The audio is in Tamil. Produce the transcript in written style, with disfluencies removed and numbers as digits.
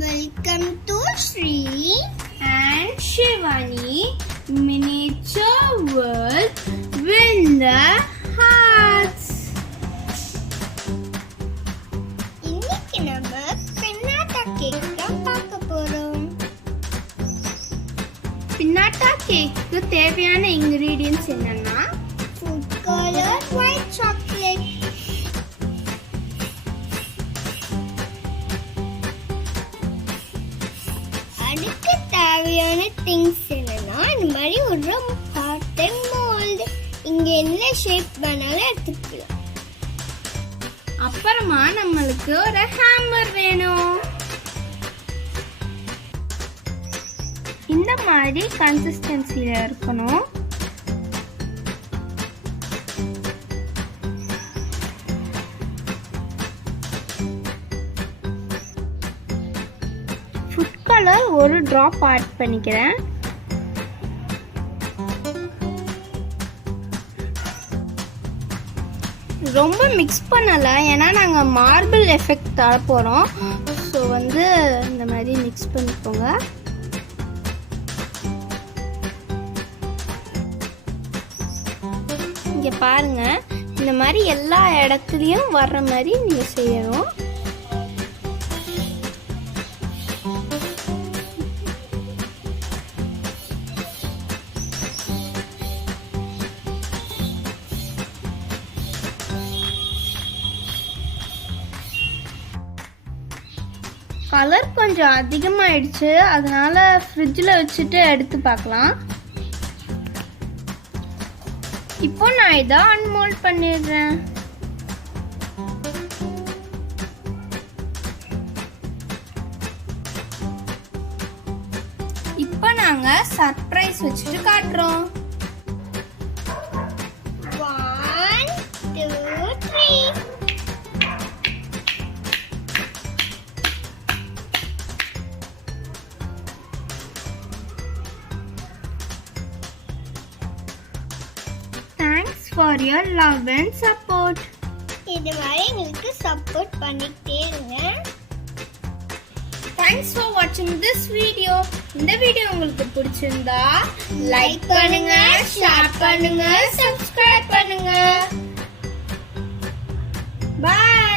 Welcome to Shri and Shrishivaani Miniature World with the Hearts. இன்னைக்கு நம்ம pinata cake தான் பார்க்க போறோம். Pinata cake தேவையான ingredients என்னன்னா food color, white chocolate, அதுக்கு தேவையான திங்ஸ் என்னன்னா இந்த மாதிரி ஒரு Heartin mold. இங்க என்ன ஷேப் வேணாலும் எடுத்துக்கலாம். அப்புறமா நம்மளுக்கு ஒரு ஹேமர் வேணும். இந்த மாதிரி கன்சிஸ்டன்சில இருக்கணும். ஃபுட் கலர் ஒரு டிராப் ஆட் பண்ணிக்கிறேன். ரொம்ப மிக்ஸ் பண்ணல, ஏன்னா நாங்கள் மார்பிள் எஃபெக்ட் தர போகிறோம். ஸோ இந்த மாதிரி மிக்ஸ் பண்ணிக்கோங்க. இங்கே பாருங்க, இந்த மாதிரி எல்லா இடத்துலையும் வர்ற மாதிரி நீங்கள் செய்யணும். கலர் கொஞ்சம் அதிகமாயிடுச்சு, அதனால ஃப்ரிட்ஜில் வச்சுட்டு எடுத்து பார்க்கலாம். இப்போ நான் இதை அன்மோல்ட் பண்ணிடுறேன். இப்போ நாங்க சர்ப்ரைஸ் வச்சுட்டு காட்டுறோம். 1 2 3. Thanks for your love and support. இது மாதிரி எங்களுக்கு சப்போர்ட் பண்ணிட்டே இருங்க. Thanks for watching this video. இந்த வீடியோ உங்களுக்கு பிடிச்சிருந்தா லைக் பண்ணுங்க, ஷேர் பண்ணுங்க, சப்ஸ்கிரைப் பண்ணுங்க. Bye.